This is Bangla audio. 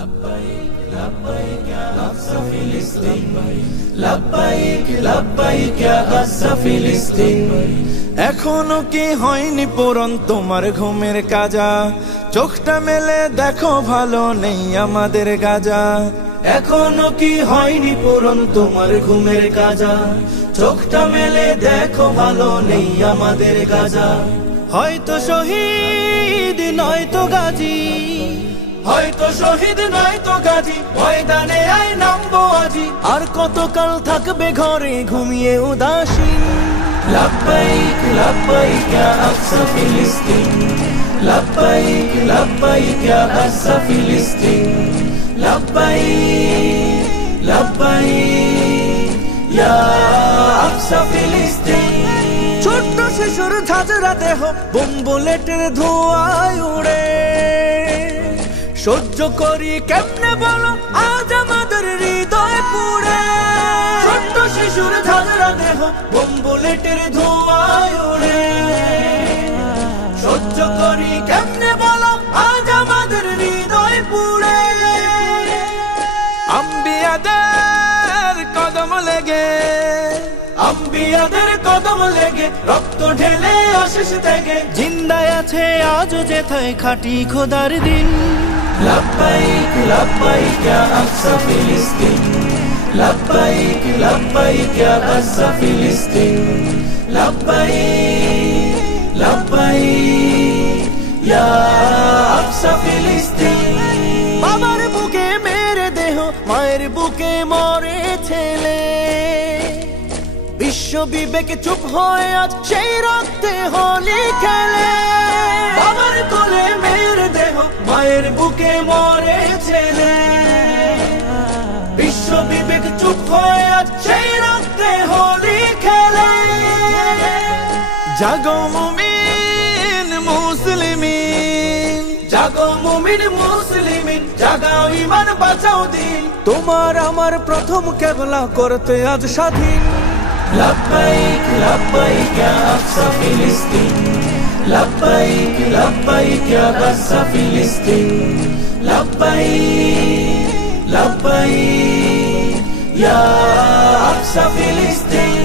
لبيك لبيك يا أقصى فلسطين لبيك لبيك يا أقصى فلسطين এখনো কি হয়নি পূরণ তোমার ঘুমের কাজা? চোখটা মেলে দেখো ভালো নেই আমাদের গাজা। এখনো কি হয়নি পূরণ তোমার ঘুমের কাজা? চোখটা মেলে দেখো ভালো নেই আমাদের গাজা। হয়তো শহীদ নয়তো গাজী, হয়তো শহীদ নয়তো গাজী, ময়দানে আয় নামবো আজি। আর কতকাল থাকবে ঘরে ঘুমিয়ে উদাসীন? لبيك لبيك يا أقصى فلسطين لبيك لبيك يا أقصى فلسطين لبيك لبيك يا أقصى فلسطين ছোট্ট শিশুর ঝাঁঝরা দেহ বোম বুলেটের ধোঁয়ায় উড়ে, সহ্য করি কেমনে বলো আজ আমাদের হৃদয় পুড়ে। ছোট্ট শিশুর ঝাঁঝরা দেহ বোম বুলেটের ধোঁয়ায় উড়ে, সহ্য করি কেমনে বলো আজ আমাদের হৃদয় পুড়ে। আম্বিয়াদের কদম লেগে, আম্বিয়াদের কদম লেগে রক্ত ঢেলে অশেষ থেকে জিন্দায় আছে আজ যেথায় খাটি খোদার দিন। لبيك لبيك يا أقصى فلسطين لبيك لبيك يا أقصى فلسطين لبيك لبيك يا أقصى فلسطين বাবার বুকে মেরে দেহ মায়ের বুকে মরে ছেলে, বিশ্ব বিবেক চুপ হয়ে আজ সেই রক্তে হোলি খেলে। বাবার কোলে মেয়ের দেহ মায়ের বুকে মরে ছেলে, বিশ্ব বিবেক চুপ হয়ে আজ সেই রক্তে হোলি খেলে। জাগো মুমিন মুসলিমিন, জাগো মুমিন মুসলিমিন, জাগাও ঈমান বাঁচাও দিন। তোমার আমার প্রথম কেবলা করতে আজ স্বাধীন। لبيك لبيك يا أقصى فلسطين لبيك لبيك يا أقصى فلسطين لبيك لبيك يا أقصى فلسطين